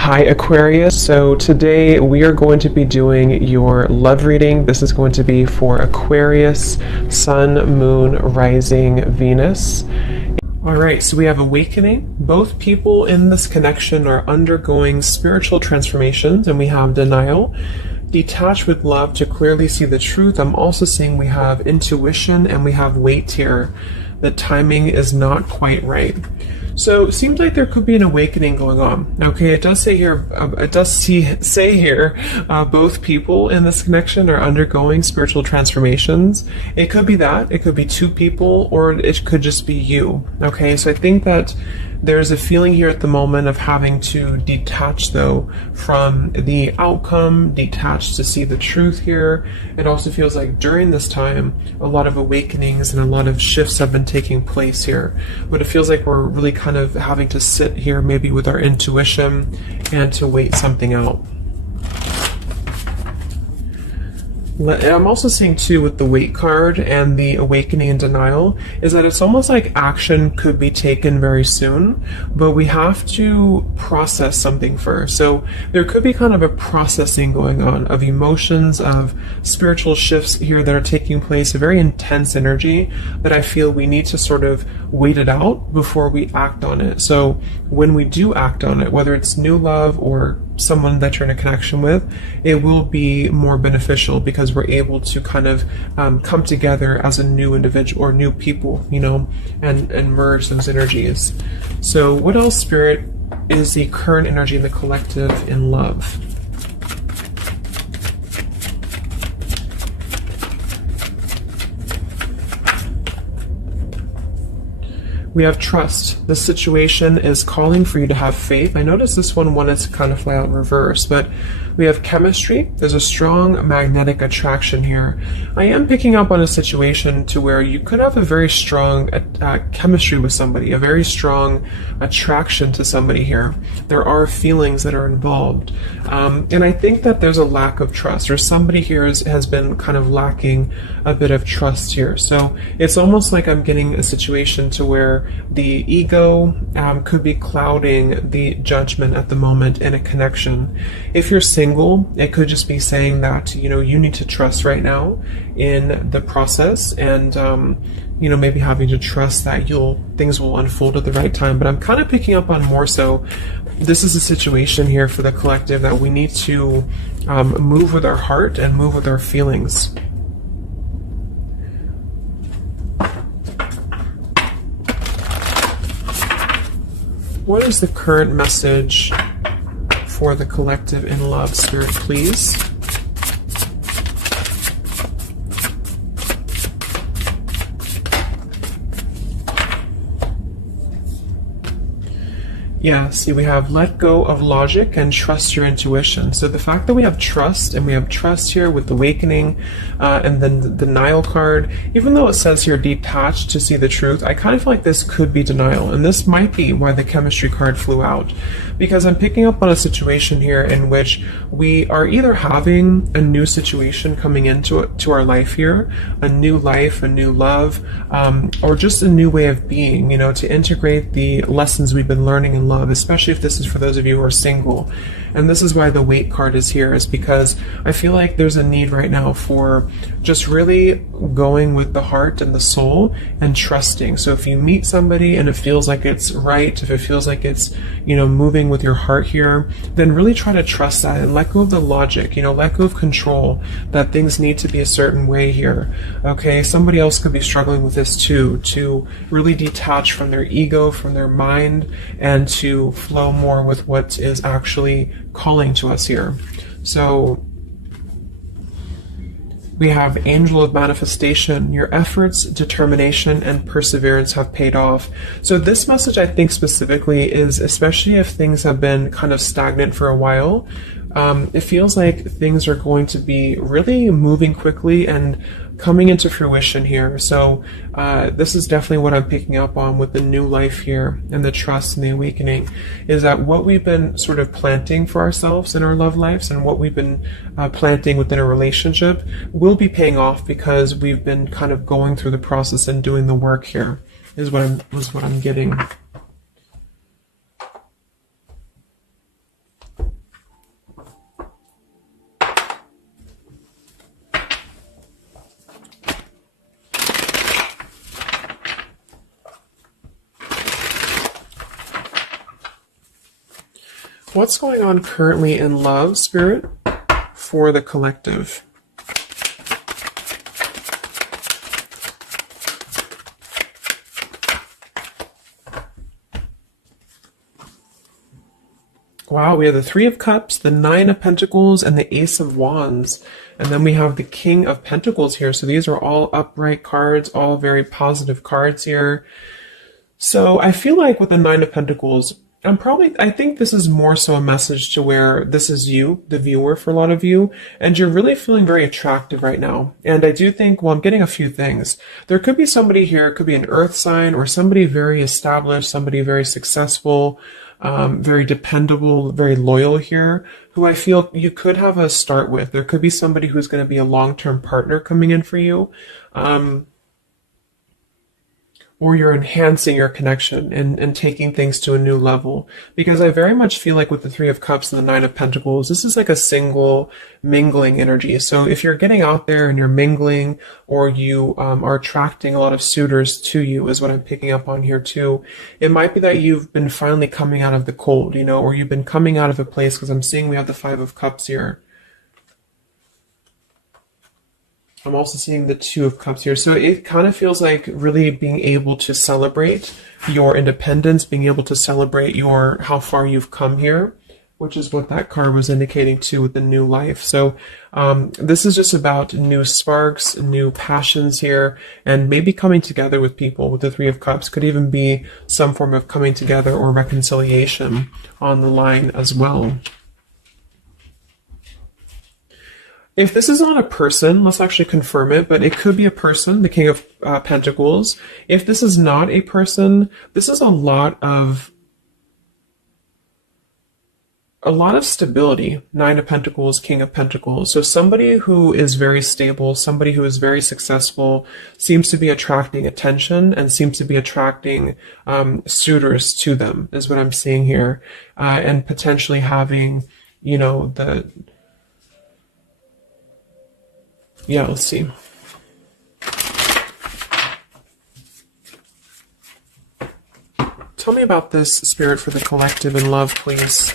Hi Aquarius, so today we are going to be doing your love reading. This is going to be for Aquarius, Sun, Moon, Rising, Venus. Alright, so we have awakening. Both people in this connection are undergoing spiritual transformations, and we have denial. Detach with love to clearly see the truth. I'm also seeing we have intuition and we have weight here. The timing is not quite right. So it seems like there could be an awakening going on. Okay, it does say here, both people in this connection are undergoing spiritual transformations. It could be that, it could be two people, or it could just be you. Okay, so I think that there's a feeling here at the moment of having to detach, though, from the outcome, detach to see the truth here. It also feels like during this time, a lot of awakenings and a lot of shifts have been taking place here. But it feels like we're really kind of having to sit here maybe with our intuition and to wait something out. I'm also seeing too with the weight card and the awakening and denial is that it's almost like action could be taken very soon, but we have to process something first. So there could be kind of a processing going on of emotions, of spiritual shifts here that are taking place, a very intense energy that I feel we need to sort of wait it out before we act on it. So when we do act on it, whether it's new love or someone that you're in a connection with, it will be more beneficial because we're able to kind of come together as a new individual or new people, you know, and merge those energies. So what else, Spirit, is the current energy in the collective in love? We have trust. This situation is calling for you to have faith. I noticed this one wanted to kind of fly out in reverse, but we have chemistry. There's a strong magnetic attraction here. I am picking up on a situation to where you could have a very strong chemistry with somebody, a very strong attraction to somebody here. There are feelings that are involved. And I think that there's a lack of trust, or somebody here has been kind of lacking a bit of trust here. So it's almost like I'm getting a situation to where the ego could be clouding the judgment at the moment in a connection. If you're single, it could just be saying that, you know, you need to trust right now in the process, and you know, maybe having to trust that things will unfold at the right time. But I'm kind of picking up on more so this is a situation here for the collective that we need to move with our heart and move with our feelings. What is the current message for the collective in love, Spirit, please? Yeah, see, we have let go of logic and trust your intuition. So the fact that we have trust, and we have trust here with awakening, and then the denial card, even though it says here detached to see the truth, I kind of feel like this could be denial. And this might be why the chemistry card flew out. Because I'm picking up on a situation here in which we are either having a new situation coming into our life here, a new life, a new love, or just a new way of being, you know, to integrate the lessons we've been learning in love, especially if this is for those of you who are single. And this is why the weight card is here, is because I feel like there's a need right now for just really going with the heart and the soul and trusting. So if you meet somebody and it feels like it's right, if it feels like it's, you know, moving with your heart here, then really try to trust that and let go of the logic, you know, let go of control, that things need to be a certain way here. Okay, somebody else could be struggling with this too, to really detach from their ego, from their mind, and to flow more with what is actually calling to us here. So we have Angel of Manifestation. Your efforts, determination, and perseverance have paid off. So this message, I think specifically, is especially if things have been kind of stagnant for a while, it feels like things are going to be really moving quickly and coming into fruition here. So this is definitely what I'm picking up on with the new life here and the trust and the awakening, is that what we've been sort of planting for ourselves in our love lives and what we've been planting within a relationship will be paying off because we've been kind of going through the process and doing the work here, is what I'm getting. What's going on currently in love, Spirit, for the collective? Wow, we have the Three of Cups, the Nine of Pentacles, and the Ace of Wands. And then we have the King of Pentacles here. So these are all upright cards, all very positive cards here. So I feel like with the Nine of Pentacles, I think this is more so a message to where this is you, the viewer, for a lot of you, and you're really feeling very attractive right now. And I do think, well, I'm getting a few things. There could be somebody here, it could be an earth sign or somebody very established, somebody very successful, very dependable, very loyal here, who I feel you could have a start with. There could be somebody who's going to be a long-term partner coming in for you. Or you're enhancing your connection and taking things to a new level. Because I very much feel like with the Three of Cups and the Nine of Pentacles, this is like a single mingling energy. So if you're getting out there and you're mingling, or you are attracting a lot of suitors to you, is what I'm picking up on here too. It might be that you've been finally coming out of the cold, you know, or you've been coming out of a place, because I'm seeing we have the Five of Cups here. I'm also seeing the Two of Cups here. So it kind of feels like really being able to celebrate your independence, being able to celebrate how far you've come here, which is what that card was indicating too with the new life. So this is just about new sparks, new passions here, and maybe coming together with people. With the Three of Cups could even be some form of coming together or reconciliation on the line as well. If this is not a person, let's actually confirm it, but it could be a person, the King of Pentacles. If this is not a person, this is a lot of stability. Nine of Pentacles, King of Pentacles. So somebody who is very stable, somebody who is very successful, seems to be attracting attention and seems to be attracting suitors to them, is what I'm seeing here. And potentially having, you know, yeah, let's see. Tell me about this, Spirit, for the collective in love, please.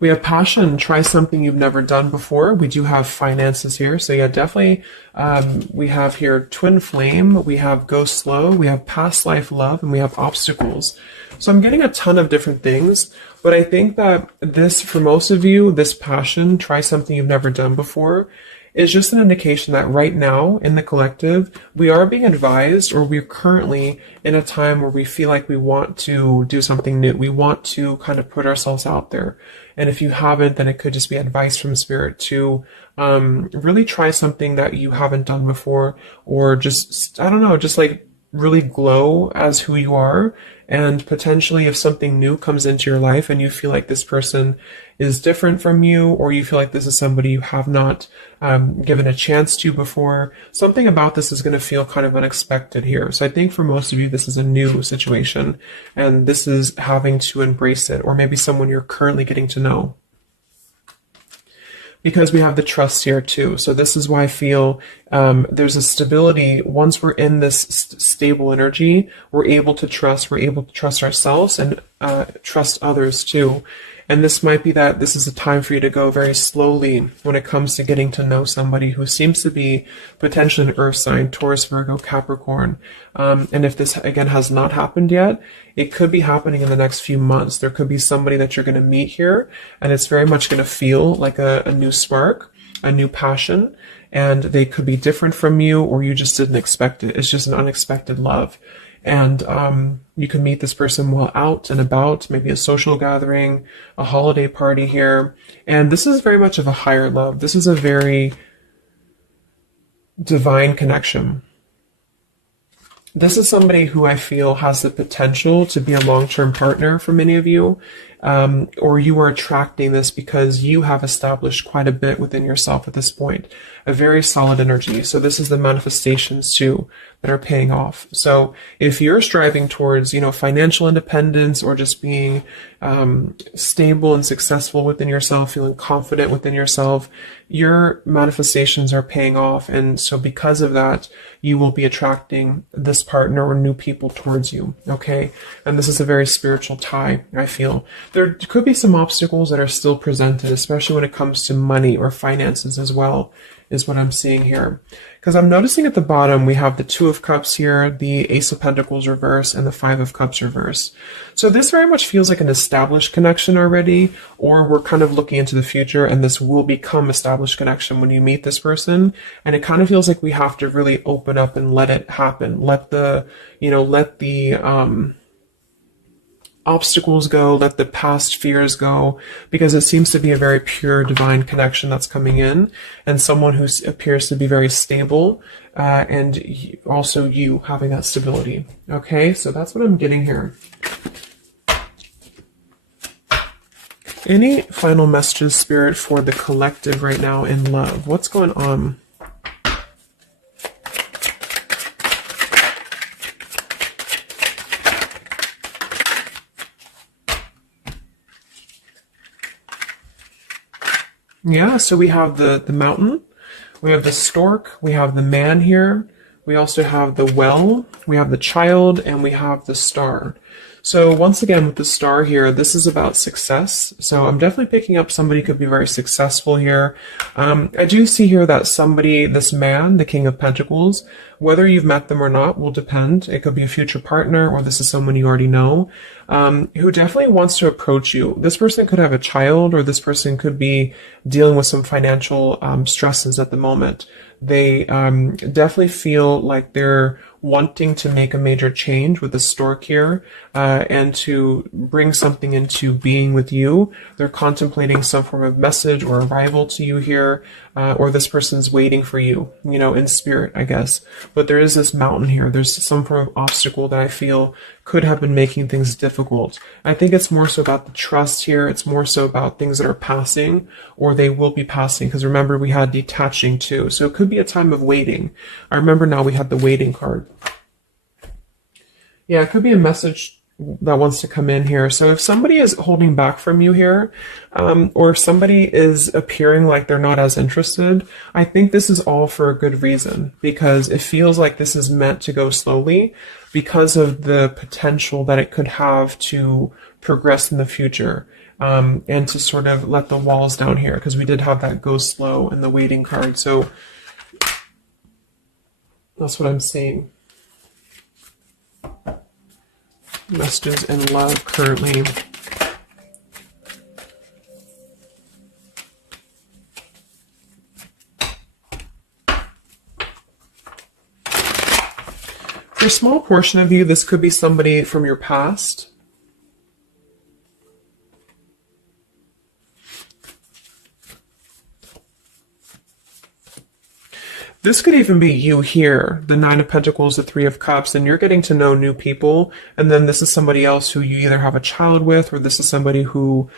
We have passion. Try something you've never done before. We do have finances here. So yeah, definitely we have here twin flame. We have go slow. We have past life love. And we have obstacles. So I'm getting a ton of different things. But I think that this, for most of you, this passion, try something you've never done before, is just an indication that right now in the collective, we are being advised, or we're currently in a time where we feel like we want to do something new. We want to kind of put ourselves out there. And if you haven't, then it could just be advice from Spirit to really try something that you haven't done before, or just, I don't know, just like really glow as who you are. And potentially if something new comes into your life and you feel like this person is different from you, or you feel like this is somebody you have not given a chance to before, something about this is going to feel kind of unexpected here. So I think for most of you, this is a new situation, and this is having to embrace it, or maybe someone you're currently getting to know. Because we have the trust here too. So this is why I feel there's a stability. Once we're in this stable energy, we're able to trust ourselves and trust others too. And this might be that this is a time for you to go very slowly when it comes to getting to know somebody who seems to be potentially an earth sign, Taurus, Virgo, Capricorn. And if this, again, has not happened yet, it could be happening in the next few months. There could be somebody that you're going to meet here, and it's very much going to feel like a new spark, a new passion, and they could be different from you, or you just didn't expect it. It's just an unexpected love. And you can meet this person while out and about, maybe a social gathering, a holiday party here. And this is very much of a higher love. This is a very divine connection. This is somebody who I feel has the potential to be a long-term partner for many of you, or you are attracting this because you have established quite a bit within yourself at this point, a very solid energy. So this is the manifestations too. that are paying off. So if you're striving towards, financial independence, or just being stable and successful within yourself, feeling confident within yourself, your manifestations are paying off. And so because of that, you will be attracting this partner or new people towards you. Okay. And this is a very spiritual tie, I feel. There could be some obstacles that are still presented, especially when it comes to money or finances as well, is what I'm seeing here. Because I'm noticing at the bottom, we have the Two of Cups here, the Ace of Pentacles reverse, and the Five of Cups reverse. So this very much feels like an established connection already, or we're kind of looking into the future, and this will become established connection when you meet this person. And it kind of feels like we have to really open up and let it happen. Let the obstacles go, let the past fears go, because it seems to be a very pure divine connection that's coming in, and someone who appears to be very stable, and also you having that stability. Okay, so that's what I'm getting here. Any final messages, Spirit, for the collective right now in love? What's going on? Yeah, so we have the mountain, we have the stork, we have the man here, we also have the well, we have the child, and we have the star. So once again, with the star here, this is about success. So I'm definitely picking up somebody could be very successful here. I do see here that somebody, this man, the King of Pentacles, whether you've met them or not will depend. It could be a future partner, or this is someone you already know, who definitely wants to approach you. This person could have a child, or this person could be dealing with some financial stresses at the moment. They definitely feel like they're wanting to make a major change with the stork here, and to bring something into being with you. They're contemplating some form of message or arrival to you here, or this person's waiting for you, in spirit, I guess. But there is this mountain here. There's some form of obstacle that I feel could have been making things difficult. I think it's more so about the trust here. It's more so about things that are passing, or they will be passing. Because remember, we had detaching too. So it could be a time of waiting. I remember now we had the waiting card. Yeah, it could be a message that wants to come in here. So if somebody is holding back from you here, or if somebody is appearing like they're not as interested, I think this is all for a good reason, because it feels like this is meant to go slowly because of the potential that it could have to progress in the future, and to sort of let the walls down here, because we did have that go slow in the waiting card. So that's what I'm seeing. Messages in love currently. For a small portion of you, this could be somebody from your past. This could even be you here, the Nine of Pentacles, the Three of Cups, and you're getting to know new people. And then this is somebody else who you either have a child with, or this is somebody who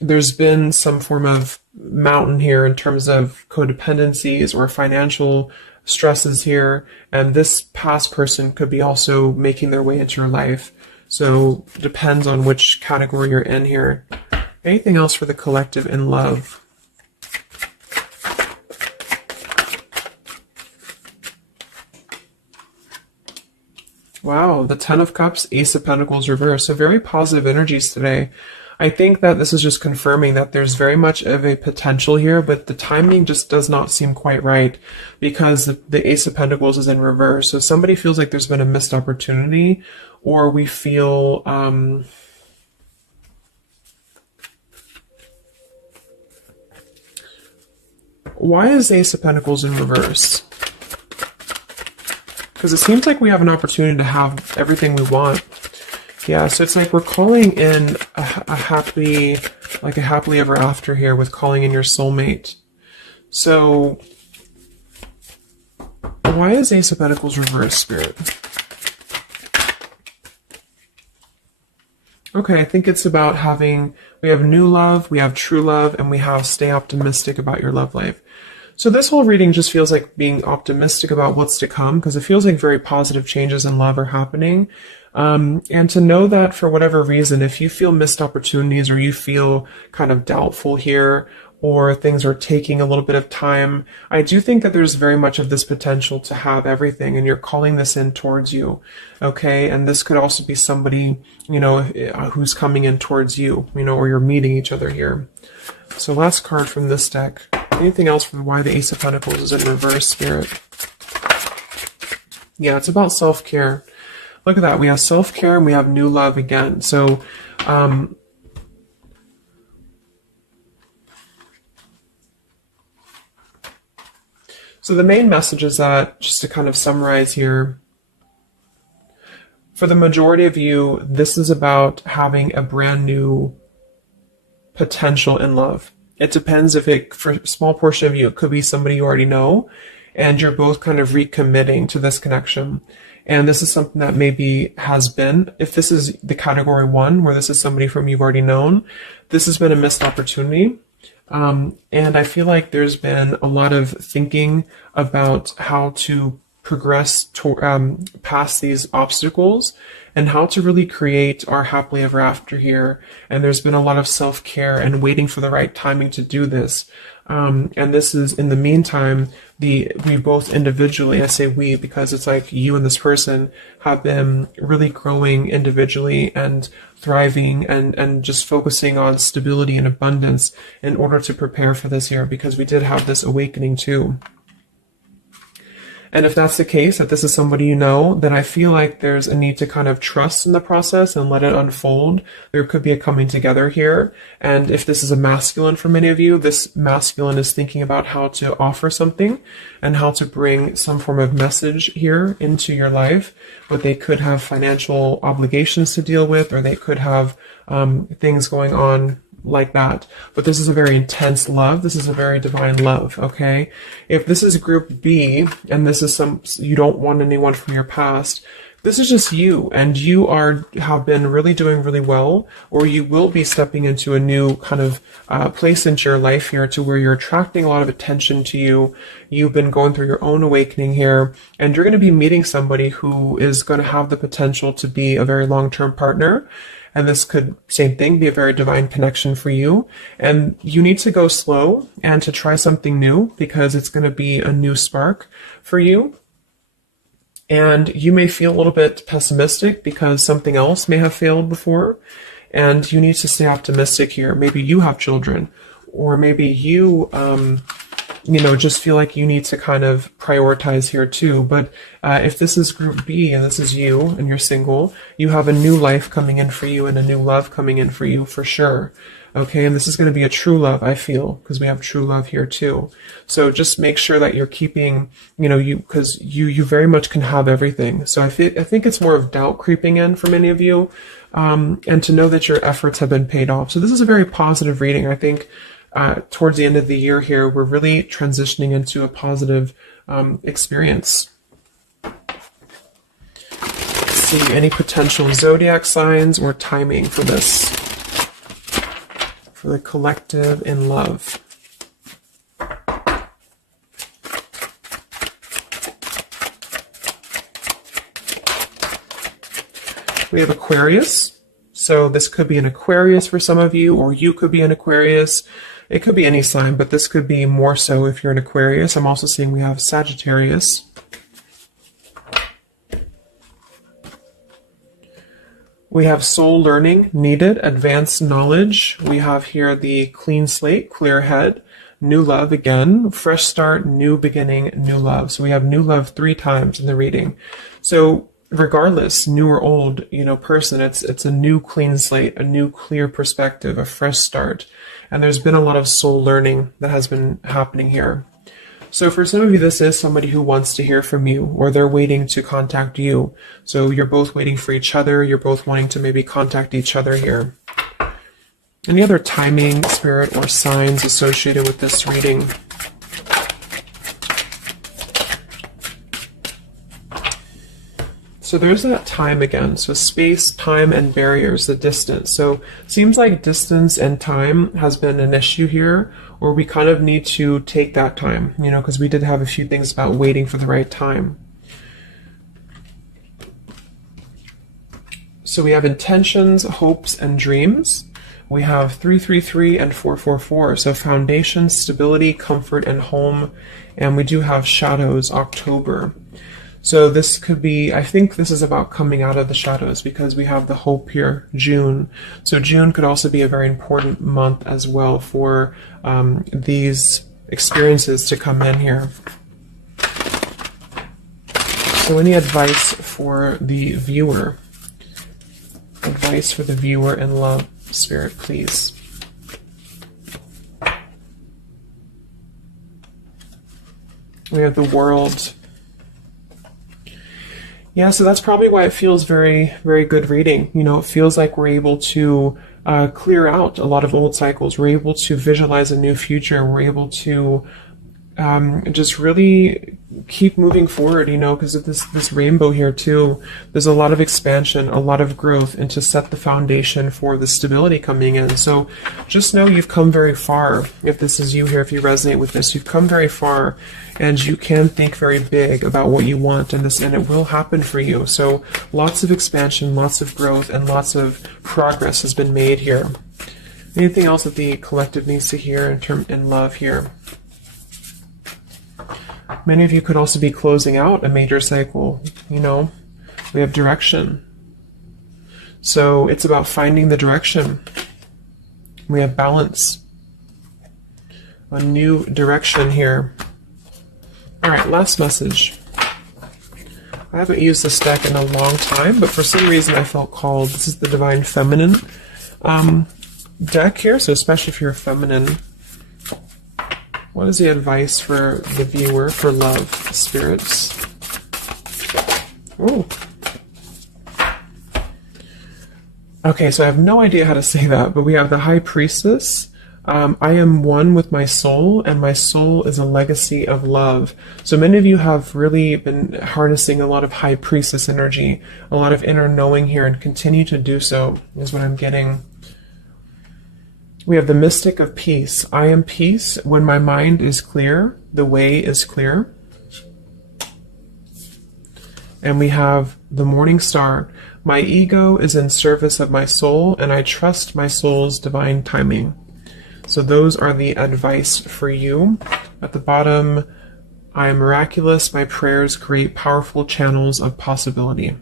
there's been some form of mountain here in terms of codependencies or financial stresses here. And this past person could be also making their way into your life. So it depends on which category you're in here. Anything else for the collective in love? Wow, the Ten of Cups, Ace of Pentacles reverse. So very positive energies today. I think that this is just confirming that there's very much of a potential here, but the timing just does not seem quite right, because the Ace of Pentacles is in reverse. So somebody feels like there's been a missed opportunity, or we feel why is Ace of Pentacles in reverse? Because it seems like we have an opportunity to have everything we want. Yeah, so it's like we're calling in a happily ever after here, with calling in your soulmate. So why is Ace of Pentacles reverse, Spirit? Okay, I think it's about we have new love, we have true love, and we have stay optimistic about your love life. So this whole reading just feels like being optimistic about what's to come, because it feels like very positive changes in love are happening. And to know that for whatever reason, if you feel missed opportunities or you feel kind of doubtful here, or things are taking a little bit of time, I do think that there's very much of this potential to have everything, and you're calling this in towards you, okay? And this could also be somebody, you know, who's coming in towards you, you know, or you're meeting each other here. So last card from this deck. Anything else from why the Ace of Pentacles is in reverse, Spirit? Yeah, it's about self-care. Look at that. We have self-care and we have new love again. So, so the main message is that, just to kind of summarize here, for the majority of you, this is about having a brand new potential in love. It depends if it, for a small portion of you, it could be somebody you already know, and you're both kind of recommitting to this connection. And this is something that maybe has been, if this is the category 1, where this is somebody from you've already known, this has been a missed opportunity. And I feel like there's been a lot of thinking about how to progress to, past these obstacles, and how to really create our happily ever after here. And there's been a lot of self-care and waiting for the right timing to do this. And this is, in the meantime, we both individually, I say we because it's like you and this person have been really growing individually and thriving and just focusing on stability and abundance in order to prepare for this year, because we did have this awakening too. And if that's the case, that this is somebody you know, then I feel like there's a need to kind of trust in the process and let it unfold. There could be a coming together here. And if this is a masculine for many of you, this masculine is thinking about how to offer something and how to bring some form of message here into your life. But they could have financial obligations to deal with, or they could have things going on like that. But this is a very intense love. This is a very divine love, okay? If this is group B, and this is you don't want anyone from your past, this is just you, and you have been really doing really well, or you will be stepping into a new kind of place into your life here, to where you're attracting a lot of attention to you. You've been going through your own awakening here, and you're going to be meeting somebody who is going to have the potential to be a very long-term partner. And this could, same thing, be a very divine connection for you. And you need to go slow and to try something new, because it's going to be a new spark for you. And you may feel a little bit pessimistic because something else may have failed before. And you need to stay optimistic here. Maybe you have children, or maybe you, just feel like you need to kind of prioritize here too. But if this is group B and this is you and you're single, you have a new life coming in for you and a new love coming in for you for sure. Okay, and this is going to be a true love, I feel, because we have true love here too. So just make sure that you're keeping, because you very much can have everything. So I think it's more of doubt creeping in for many of you, and to know that your efforts have been paid off. So this is a very positive reading. I think towards the end of the year here, we're really transitioning into a positive experience. Let's see any potential zodiac signs or timing for this, for the collective in love. We have Aquarius. So this could be an Aquarius for some of you, or you could be an Aquarius. It could be any sign, but this could be more so if you're an Aquarius. I'm also seeing we have Sagittarius. We have soul learning needed, advanced knowledge. We have here the clean slate, clear head, new love again, fresh start, new beginning, new love. So we have new love 3 times in the reading. So regardless, new or old, person, it's a new clean slate, a new clear perspective, a fresh start. And there's been a lot of soul learning that has been happening here. So for some of you, this is somebody who wants to hear from you, or they're waiting to contact you. So you're both waiting for each other. You're both wanting to maybe contact each other here. Any other timing, spirit, or signs associated with this reading? So there's that time again. So space, time, and barriers, the distance. So seems like distance and time has been an issue here, or we kind of need to take that time, you know, because we did have a few things about waiting for the right time. So we have intentions, hopes, and dreams. We have 333 and 444. So foundation, stability, comfort, and home. And we do have shadows, October. So this could be, I think this is about coming out of the shadows, because we have the hope here, June. So June could also be a very important month as well for these experiences to come in here. So any advice for the viewer? Advice for the viewer in love, Spirit, please. We have the World. Yeah, so that's probably why it feels very, very good reading. You know, it feels like we're able to clear out a lot of old cycles. We're able to visualize a new future. We're able to just really keep moving forward, you know, because of this rainbow here too. There's a lot of expansion, a lot of growth, and to set the foundation for the stability coming in. So just know you've come very far. If this is you here, if you resonate with this, you've come very far, and you can think very big about what you want, and it will happen for you. So lots of expansion, lots of growth, and lots of progress has been made here. Anything else that the collective needs to hear in love here? Many of you could also be closing out a major cycle, you know. We have direction. So it's about finding the direction. We have balance. A new direction here. All right, last message. I haven't used this deck in a long time, but for some reason I felt called. This is the Divine Feminine deck here, so especially if you're feminine. What is the advice for the viewer for love, spirits? Ooh. Okay, so I have no idea how to say that, but we have the High Priestess. I am one with my soul, and my soul is a legacy of love. So many of you have really been harnessing a lot of High Priestess energy, a lot of inner knowing here, and continue to do so, is what I'm getting. We have the Mystic of Peace. I am peace. When my mind is clear, the way is clear. And we have the Morning Star. My ego is in service of my soul, and I trust my soul's divine timing. So those are the advice for you. At the bottom, I am miraculous. My prayers create powerful channels of possibility.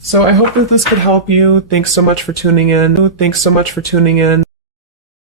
So I hope that this could help you. Thanks so much for tuning in. Thanks so much for tuning in.